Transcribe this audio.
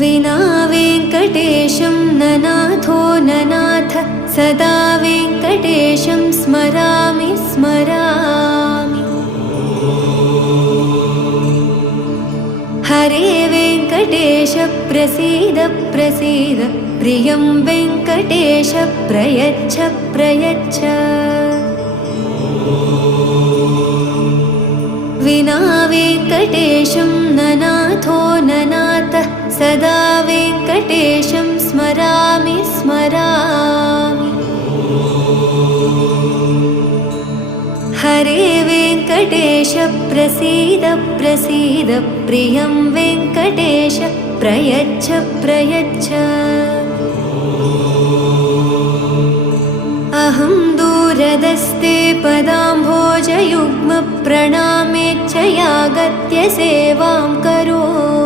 विना वेङ्कटेशं ननाथो ननाथ सदा वेङ्कटेशं स्मरामि स्मरामि। हरे वेङ्कटेश प्रसीद प्रसीद प्रियं वेङ्कटेश प्रयच्छ प्रयच्छ। विना वेङ्कटेशं ननाथो ननाथ सदा वेङ्कटेशं स्मरामि स्मरामि। हरे वेङ्कटेश प्रसीद प्रसीद प्रियं वेङ्कटेश प्रयच्छ प्रयच्छ। अहं दूरदस्ते पदाम्भोजयुग्म प्रणामेच्छयागत्य सेवां करोमि।